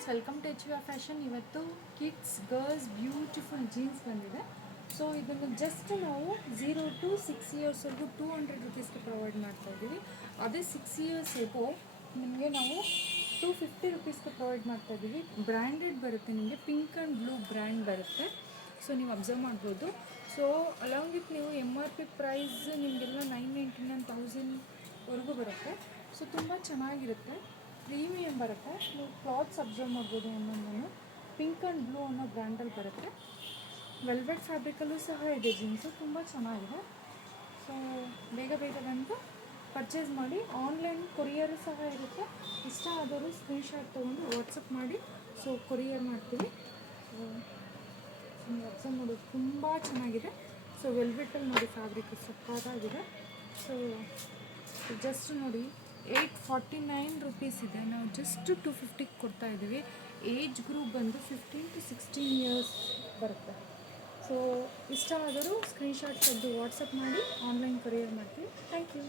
Friends, welcome to H V R fashion. ಇವತ್ತು kids girls beautiful jeans ಬಂದಿದೆ. So ಇದನ್ನು just ನಾವು 0 to 6 ಇಯರ್ಸ್ವರೆಗೂ 200 ರುಪೀಸ್ಗೆ provide ಮಾಡ್ತಾ ಇದ್ದೀವಿ. ಅದೇ 6 ಇಯರ್ಸ್ ಎಬೋ ನಿಮಗೆ ನಾವು 250 ರುಪೀಸ್ಗೆ ಪ್ರೊವೈಡ್ ಮಾಡ್ತಾ ಇದ್ದೀವಿ. ಬ್ರ್ಯಾಂಡೆಡ್ ಬರುತ್ತೆ, ನಿಮಗೆ ಪಿಂಕ್ ಆ್ಯಂಡ್ ಬ್ಲೂ ಬ್ರ್ಯಾಂಡ್ ಬರುತ್ತೆ. ಸೊ ನೀವು ಅಬ್ಸರ್ವ್ ಮಾಡ್ಬೋದು. ಸೊ ಅಲಾಂಗ್ ವಿತ್ ನೀವು MRP ಪ್ರೈಸ್ ನಿಮಗೆಲ್ಲ 999 1000ವರೆಗೂ ಬರುತ್ತೆ. ಸೊ ತುಂಬ ಚೆನ್ನಾಗಿರುತ್ತೆ, ಪ್ರೀಮಿಯಮ್ ಬರುತ್ತೆ. ನೀವು ಕ್ಲಾತ್ಸ್ ಅಬ್ಸರ್ವ್ ಮಾಡ್ಬೋದು. ಒಂದೊಂದನ್ನು ಪಿಂಕ್ ಆ್ಯಂಡ್ ಬ್ಲೂ ಅನ್ನೋ ಬ್ರ್ಯಾಂಡಲ್ಲಿ ಬರುತ್ತೆ. ವೆಲ್ವೆಟ್ ಫ್ಯಾಬ್ರಿಕಲ್ಲೂ ಸಹ ಇದೆ ಜೀನ್ಸು, ತುಂಬ ಚೆನ್ನಾಗಿದೆ. ಸೊ ಬೇಗ ಬೇಗ ಬಂದು ಪರ್ಚೇಸ್ ಮಾಡಿ. ಆನ್ಲೈನ್ ಕೊರಿಯರು ಸಹ ಇರುತ್ತೆ. ಇಷ್ಟ ಆದವರು ಸ್ಕ್ರೀನ್ಶಾಟ್ ತೊಗೊಂಡು ವಾಟ್ಸಪ್ ಮಾಡಿ, ಸೊ ಕೊರಿಯರ್ ಮಾಡ್ತೀವಿ. ಸೊ ನೀವು ಅಬ್ಸರ್ವ್ ಮಾಡೋದು ತುಂಬ ಚೆನ್ನಾಗಿದೆ. ಸೊ ವೆಲ್ವೆಟಲ್ಲಿ ನೋಡಿ, ಫ್ಯಾಬ್ರಿಕ್ ಸಕ್ಕತ್ತಾಗಿದೆ. ಸೊ ಜಸ್ಟ್ ನೋಡಿ 849 ರುಪೀಸ್ ಇದೆ. ನಾವು ಜಸ್ಟ್ 250ಗೆ ಕೊಡ್ತಾ ಇದ್ದೀವಿ. ಏಜ್ ಗ್ರೂಪ್ ಬಂದು 15 to 16 ಇಯರ್ಸ್ ಬರುತ್ತೆ. ಸೊ ಇಷ್ಟ ಆದರೂ ಸ್ಕ್ರೀನ್ಶಾಟ್ ತೆಗೆದು ವಾಟ್ಸಪ್ ಮಾಡಿ, ಆನ್ಲೈನ್ ಕೊರಿಯರ್ ಮಾಡ್ತೀವಿ. Thank you.